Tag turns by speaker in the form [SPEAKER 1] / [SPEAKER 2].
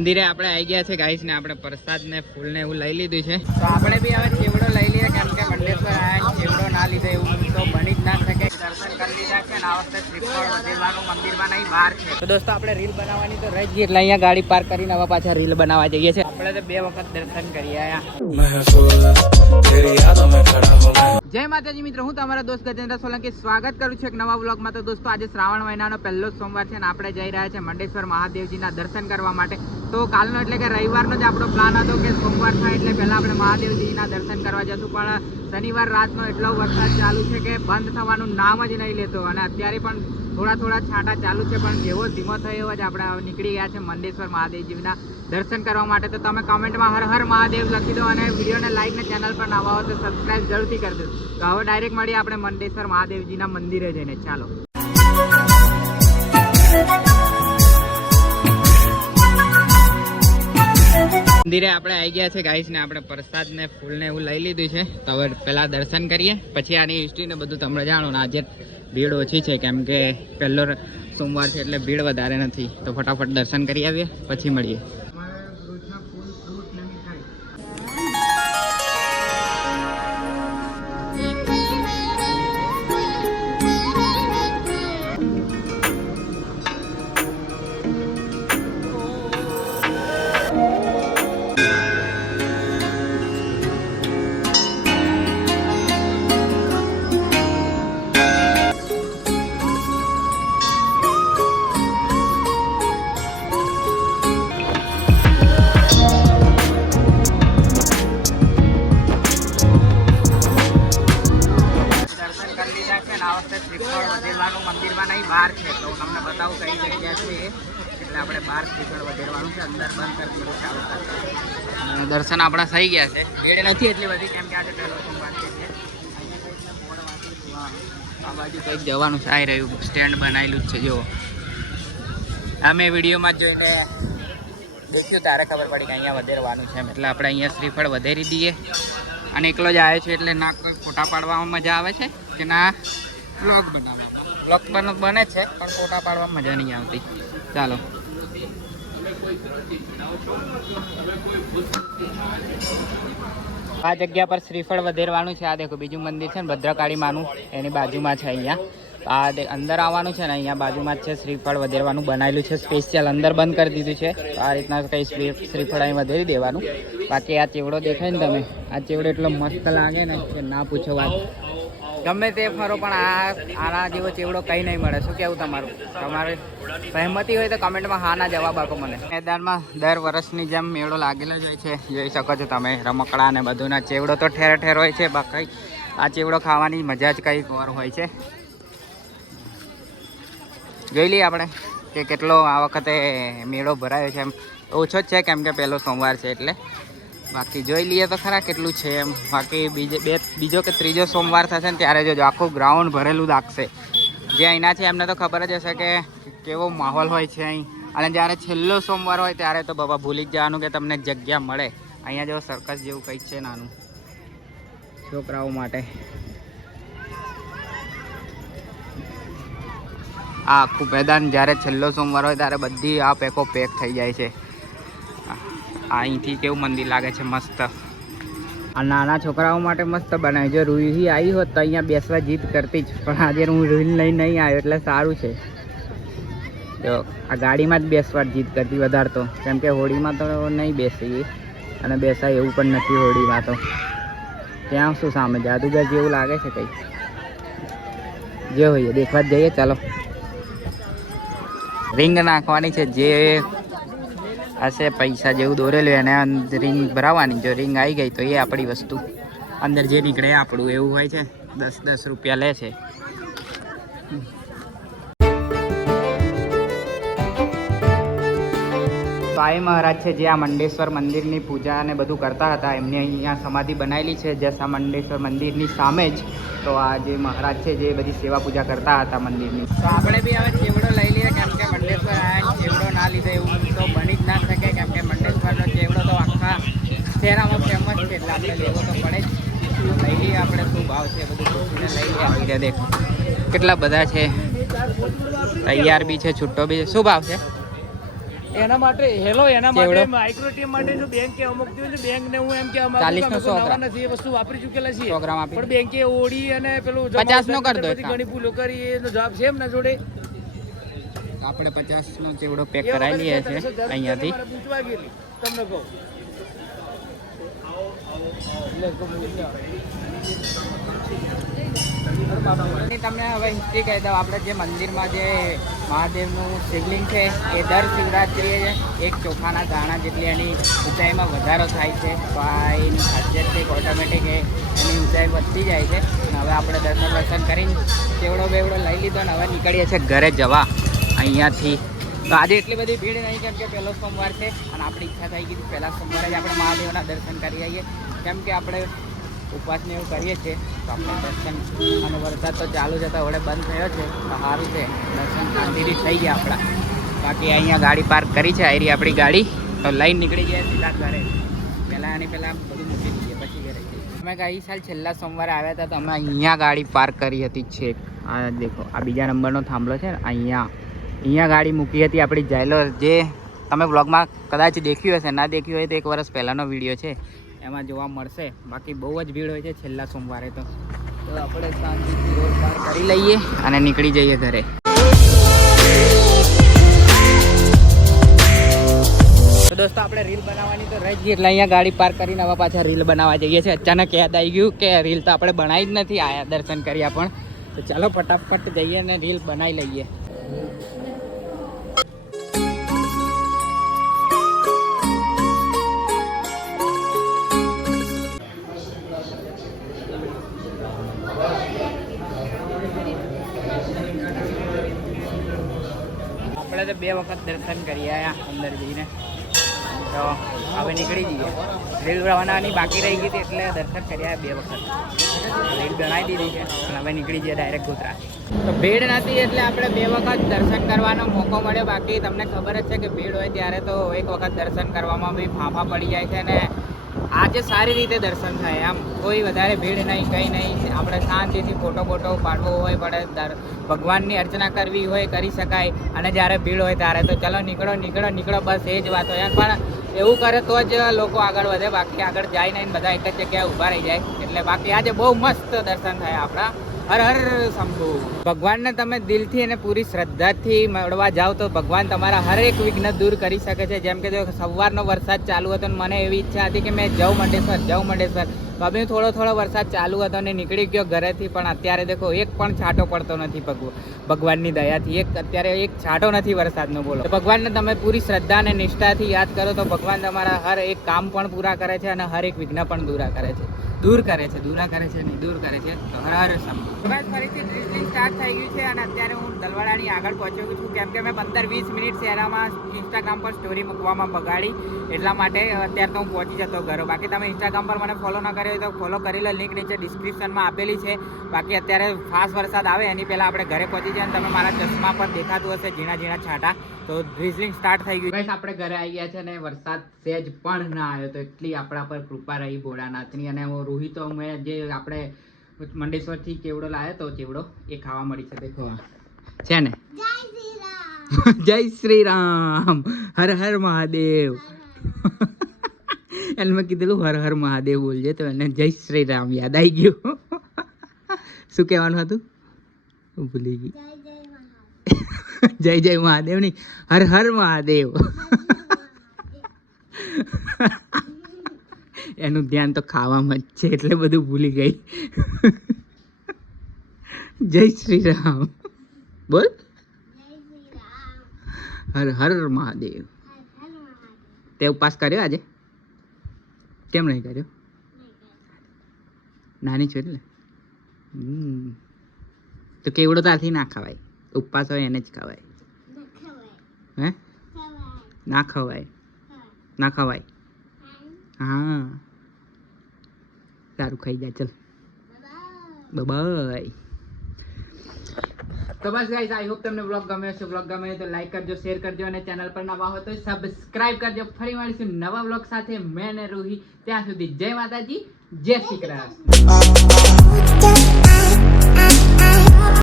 [SPEAKER 1] મંદિરે આપણે આવી ગયા છે ગાઈસ ને આપણે પ્રસાદ ને ફૂલ ને એવું લઈ લીધું છે. તો આપણે બી હવે ચેવડો લઈ લઈએ, કેમ કે મંડેશ્વર આયા ચેવડો ના લીધે એવું, તો બની જ ના શકે. દર્શન કરી લીધા છે આ વખતે શ્રીફળ વધેરવાનું મંદિરમાં નહીં, બહાર છે. તો દોસ્તો, આપણે રીલ બનાવવાની તો રહી જ ગઈ, એટલે અહીંયા ગાડી પાર્ક કરીને હવે પાછા રીલ બનાવવા જઈએ છીએ. આપણે તો બે વખત દર્શન કરી આયા. જય માતાજી મિત્રો, હું તમારા દોસ્ત ગજેન્દ્ર સોલંકી. સ્વાગત કરું છું એક નવા બ્લોગમાં તો દોસ્તો, આજે શ્રાવણ મહિનાનો પહેલો સોમવાર છે અને આપણે જઈ રહ્યા છે મંડેશ્વર મહાદેવજીના દર્શન કરવા માટે. તો કાલનો એટલે કે રવિવારનો જ આપણો પ્લાન હતો કે સોમવાર થાય એટલે પહેલાં આપણે મહાદેવજીના દર્શન કરવા જશું. પણ શનિવાર રાતનો એટલો વરસાદ ચાલુ છે કે બંધ થવાનું નામ જ નહીં લેતો. અને અત્યારે પણ થોડા થોડા છાંટા ચાલુ છે, પણ જેવો ધીમો થયો એવો જ આપણે નીકળી ગયા છે મંડેશ્વર મહાદેવજીના દર્શન કરવા માટે. તો તમે કોમેન્ટમાં હર હર મહાદેવ લખી દો અને વિડીયોને લાઈક ને ચેનલ પર નવા હો તો સબસ્ક્રાઇબ જરૂરથી કરી દો તો હવે ડાયરેક્ટ મળીએ આપણે મંડેશ્વર મહાદેવજીના મંદિરે જઈને. ચાલો. મંદિરે આપણે આવી ગયા છે ગાઈસ ને આપણે પ્રસાદ ને ફૂલ ને એવું લઈ લીધું છે. તો હવે પહેલા દર્શન કરીએ, પછી આની હિસ્ટ્રી ને બધું તમને જાણો. ને આજે ભીડ ઓછી છે, કેમ કે પહેલો સોમવાર છે એટલે ભીડ વધારે નથી. તો ફટાફટ દર્શન કરી આવીએ, પછી મળીએ. વખતે શ્રીફળ વધેરવાનું મંદિરમાં નહીં બહાર છે. તો હું તમને બતાવું કઈ જગ્યા છે. એટલે આપણે બહાર શ્રીફળ વધેરવાનું છે. અંદર બંધ કરી દીધું દર્શન આપણા થઈ ગયા છે. ભીડ નથી એટલી બધી કેમ કે આજે પહેલો સોમવાર છે. આ બાજુ કંઈક જવાનું છે. આવી રહ્યું. સ્ટેન્ડ બનાવેલું જ છે જો અમે વિડીયોમાં જ જોઈને દેખ્યું. તારે ખબર પડી કે અહીંયા વધેરવાનું છે એટલે આપણે અહીંયા શ્રીફળ વધેરી દઈએ. અને એકલો જ આવ્યો છે એટલે ના કોઈ ફોટા પાડવામાં મજા આવે છે કે ના? બ્લોગ બનાવવા. બ્લોગ પણ બને છે, પણ ફોટા પાડવામાં મજા નહીં આવતી. ચાલો. આ જગ્યા પર શ્રીફળ વધેરવાનું છે. આ દેખો, બીજું મંદિર છે ને, ભદ્રકાળી માનું. એની બાજુમાં છે અહીંયા. આ અંદર આવવાનું છે ને, અહીંયા બાજુમાં જ છે શ્રીફળ વધેરવાનું બનાવેલું છે. સ્પેશિયલ અંદર બંધ કરી દીધું છે. આ રીતના કંઈ શ્રી- શ્રીફળ અહીં વધેરી દેવાનું. બાકી આ ચેવડો દેખાય ને તમે? આ ચેવડો એટલો મસ્ત લાગે ને કે ના પૂછો વાત. ગમે તે ફરો, પણ આ આના જેવો ચેવડો કંઈ નહીં મળે. શું કેવું તમારું? તમારે સહેમતી હોય તો કમેન્ટમાં હા ના જવાબ આપો મને. મેદાનમાં દર વર્ષની જેમ મેળો લાગેલો જ હોય છે. જોઈ શકો છો તમે, રમકડા અને બધુંના ચેવડો તો ઠેર ઠેર હોય છે બાકી આ ચેવડો ખાવાની મજા જ કંઈક ઓર હોય છે. જોઈ લઈએ આપણે કે કેટલો આ વખતે મેળો ભરાયો છે એમ. ઓછો જ છે કેમ કે પહેલો સોમવાર છે એટલે. બાકી જોઈ લઈએ તો ખરા કેટલું છે એમ. બાકી બીજે બે, બીજો કે ત્રીજો સોમવાર થશે ને ત્યારે જોજો, આખું ગ્રાઉન્ડ ભરેલું લાગશે જે અહીંના છે એમને તો ખબર જ હશે કે કેવો માહોલ હોય છે અહીં. અને જ્યારે છેલ્લો સોમવાર હોય ત્યારે તો બાબા ભૂલી જ જવાનું કે તમને જગ્યા મળે. અહીંયા જેવો સર્કસ જેવું કંઈક છે નાનું. છોકરાઓ માટે. આ આખું મેદાન જ્યારે છેલ્લો સોમવાર હોય ત્યારે બધી આ પેકો પેક થઈ જાય છે. અહીંથી કેવું મંદિર લાગે છે મસ્ત. આ નાના છોકરાઓ માટે મસ્ત બનાવ્યું જો રૂહી આવી હોત તો અહીંયા બેસવા જીત કરતી જ. પણ આજે હું રૂહી લઈને નહીં આવ્યો એટલે સારું છે. જો, આ ગાડીમાં જ બેસવા જીત કરતી વધારે તો. કેમ કે હોળીમાં તો નહીં બેસી અને બેસાય એવું પણ નથી હોળીમાં તો. ત્યાં શું સામે જાદુગર જેવું લાગે છે કંઈક. જે હોઈએ દેખવા જઈએ, ચાલો. રિંગ નાખવાની છે જે હશે પૈસા જેવું દોરેલું એને રિંગ ભરાવાની, જો રિંગ આવી ગઈ તો એ આપણી વસ્તુ. અંદર જે નીકળે આપણું, એવું હોય છે. દસ દસ રૂપિયા લે છે. સ્વાઈ મહારાજ છે, જે આ મંડેશ્વર મંદિરની પૂજા અને બધું કરતા હતા, એમને અહીંયા સમાધિ બનાવેલી છે. જસા મંડેશ્વર મંદિરની સામે જ તો આ જે મહારાજ છે, જે બધી સેવા પૂજા કરતા હતા મંદિરની. તો આપણે બી હવે ચેવડો લઈ લઈએ, કેમ કે મંડેશ્વર આવ્યા ચેવડો ના લીધે એવું. તો બની જ ના શકે કેમ કે મંડેશ્વરનો ચેવડો તો આખા શહેરામાં ફેમસ છે એટલે આપણે લેવો તો પડે જ. લઈએ આપણે શું ભાવ છે બધું પૂછીને લઈએ. આવી રીતે દેખ. કેટલા બધા છે? તૈયાર બી છે છૂટો બી છે. શું ભાવ છે?
[SPEAKER 2] એના માટે હેલો એના માટે માઇક્રો ટીમ માટે જો બેંક કે અમુક થયું બેંક ને હું એમ કે અમારું
[SPEAKER 1] 40 નો
[SPEAKER 2] અમે નવા નથી એ વસ્તુ વાપરી ચૂકેલા છીએ.
[SPEAKER 1] 100 આપી
[SPEAKER 2] પણ બેંકે ઓડી અને પેલું
[SPEAKER 1] 50 નો કરી દો.
[SPEAKER 2] ઘણી ભૂલો કરી એનો જવાબ છે એમના જોડે.
[SPEAKER 1] આપણે પચાસ નો ચેવડો પેક કરાવી લઈએ
[SPEAKER 2] છે
[SPEAKER 1] અહીંયાથી.
[SPEAKER 2] તમને કહું.
[SPEAKER 1] હવે હિસ્ટ્રી કહી દઉં આપણે જે મંદિરમાં જે મહાદેવનું શિવલિંગ છે એ દર શિવરાત્રિએ એક ચોખાના દાણા જેટલી એની ઊંચાઈમાં વધારો થાય છે. તો આ એની ખાસિયત છે ઓટોમેટિક એની ઊંચાઈ વધતી જાય છે. અને હવે આપણે દર્શન દર્શન કરીને ચેવડો બેવડો લઈ લીધો ને હવે નીકળીએ છીએ ઘરે જવા. અહીંયાથી. તો આજે એટલી બધી ભીડ નહીં, કેમ કે પહેલો સોમવાર છે અને આપણી ઈચ્છા થઈ ગઈ હતી પહેલા સોમવારે જ આપણે મહાદેવના દર્શન કરી આવીએ. કેમ કે આપણે ઉપવાસને એવું કરીએ છીએ, તો આપણે દર્શન અને વરસાદ તો ચાલુ છે તો વડે બંધ થયો છે, તો સારું છે. દર્શન શાંતિથી થઈ ગયા આપણા. બાકી અહીંયા ગાડી પાર્ક કરી છે, આયરી આપણી ગાડી. તો લઈને નીકળી ગયા સીધા ઘરે. પહેલાં અને પહેલાં બધું મૂકી દઈએ, પછી ઘરે અમે ગઈ સાલ છેલ્લા સોમવારે આવ્યા હતા, તો અમે અહીંયા ગાડી પાર્ક કરી હતી છેક. આ દેખો, આ બીજા નંબરનો થાંભલો છે ને, અહીંયા અહીંયા ગાડી મૂકી હતી આપણી જાયલો. જે તમે બ્લોગમાં કદાચ દેખ્યું હશે, ના દેખ્યું હોય તો એક વર્ષ પહેલાંનો વીડિયો છે. એમાં જોવા મળશે. બાકી બહુ જ ભીડ હોય છે છેલ્લા સોમવારે તો. તો આપણે શાંતિથી કરી લઈએ અને નીકળી જઈએ ઘરે. તો દોસ્તો, આપણે રીલ બનાવવાની તો રહી ગઈ, એટલે અહીંયા ગાડી પાર્ક કરીને હવે પાછા રીલ બનાવવા જઈએ છીએ. અચાનક યાદ આવી ગયું કે રીલ તો આપણે બનાવી જ નથી. આયા દર્શન કર્યા પણ. તો ચાલો, ફટાફટ જઈએ અને રીલ બનાવી લઈએ. આપણે તો બે વખત દર્શન કરી આવ્યા અંદર જઈને. તો હવે નીકળી જઈએ. રીલ બનાવવાની બાકી રહી ગઈ હતી એટલે દર્શન કરી આવ્યા બે વખત. રીલ ગણાવી દીધી છે, પણ હવે નીકળી જઈએ ડાયરેક્ટ ગોધરા. તો ભીડ નથી એટલે આપણે બે વખત દર્શન કરવાનો મોકો મળ્યો. બાકી તમને ખબર જ છે કે ભીડ હોય ત્યારે તો એક વખત દર્શન કરવામાં બી ફાંફા પડી જાય છે ને આજે સારી રીતે દર્શન થાય આમ. કોઈ વધારે ભીડ નહીં, કંઈ નહીં. આપણે શાંતિથી ફોટો ફોટો પાડવો હોય, પડે ભગવાનની અર્ચના કરવી હોય, કરી શકાય. અને જ્યારે ભીડ હોય ત્યારે તો ચલો નીકળો નીકળો નીકળો, બસ એ જ વાત હોય પણ એવું કરે તો જ લોકો આગળ વધે. બાકી આગળ જાય નહીં બધા એક જ જગ્યાએ ઊભા રહી જાય. એટલે બાકી આજે બહુ મસ્ત દર્શન થાય આપણા. હર હર શંભુ. ભગવાનને તમે દિલથી અને પૂરી શ્રદ્ધાથી મળવા જાઓ તો ભગવાન તમારા હરેક વિઘ્ન દૂર કરી શકે છે. જેમ કે જો સવારનો વરસાદ ચાલુ હતો મને એવી ઈચ્છા હતી કે મેં જવું મંડેશ્વર જવું મંડેશ્વર તો થોડો થોડો વરસાદ ચાલુ હતો ને નીકળી ગયો ઘરેથી, પણ અત્યારે દેખો એક પણ છાંટો પડતો નથી ભગવ, ભગવાનની દયાથી. એક, અત્યારે એક છાંટો નથી વરસાદનો બોલો. ભગવાનને તમે પૂરી શ્રદ્ધા અને નિષ્ઠાથી યાદ કરો તો ભગવાન તમારા હર એક કામ પણ પૂરા કરે છે અને હર એક વિઘ્ન પણ દૂરા કરે છે. દૂર કરે છે, દૂરા કરે છે નહીં, દૂર કરે છે. તો હર હર શંભુ ફરીથી ડ્રિઝલિંગ સ્ટાર્ટ થઈ ગયું છે અને અત્યારે હું દલવાડાની આગળ પહોંચ્યો છું. કેમ કે મેં પંદર વીસ મિનિટ શહેરામાં ઇન્સ્ટાગ્રામ પર સ્ટોરી મૂકવામાં બગાડી એટલા માટે અત્યારે તો હું પહોંચી જતો ઘરો. બાકી તમે ઇન્સ્ટાગ્રામ પર મને ફોલો ન કર્યો હોય તો ફોલો કરી લો લિંક નીચે ડિસ્ક્રિપ્શનમાં આપેલી છે. બાકી અત્યારે ફાસ્ટ વરસાદ આવે એની પહેલાં આપણે ઘરે પહોંચી જાય તમે મારા ચશ્મા પર દેખાતું હશે ઝીણા ઝીણા છાંટા. તો ડ્રિઝલિંગ સ્ટાર્ટ થઈ ગયું ગાઈસ આપણે ઘરે આવી ગયા છે અને વરસાદ સહેજ પણ ના આવ્યો તો એટલી આપણા પર કૃપા રહી ભોળાનાથની. અને હું રોહિતો મેં જે આપણે મંડેશ્વરથી કેવડો લાવ્યો તો ચેવડો એ ખાવા મળી છે દેખો છે ને? જય શ્રી રામ. હર હર મહાદેવ. એને મેં કીધેલું હર હર મહાદેવ બોલજે. તો એને જય શ્રી રામ યાદ આવી ગયું. શું કહેવાનું હતું? ભૂલી ગઈ. જય જય મહાદેવ. નહીં હર હર મહાદેવ. એનું ધ્યાન તો ખાવામાં જ છે એટલે બધું ભૂલી ગઈ. જય શ્રી રામ બોલ હર હર મહાદેવ. તે ઉપવાસ કર્યો આજે? કેમ નહીં કર્યો? નાની છો એટલે. તો કેવડો તારથી ના ખવાય? ઉપવાસ હોય એને જ ખવાય. હે? ના ખવાય. ના ખવાય. હા. સારું ખાઈ જા ચલ. બાય. તો બસ ગાઈઝ આઈ હોપ તમને બ્લોગ ગમ્યો છે બ્લોગ ગમે તો લાઈક કરજો શેર કરજો અને ચેનલ પર નવા હો તો સબસ્ક્રાઇબ કરજો. ફરી મળીશું નવા બ્લોગ સાથે. મેં ને રૂહી ત્યાં સુધી. જય માતાજી, જય શ્રી કૃષ્ણ.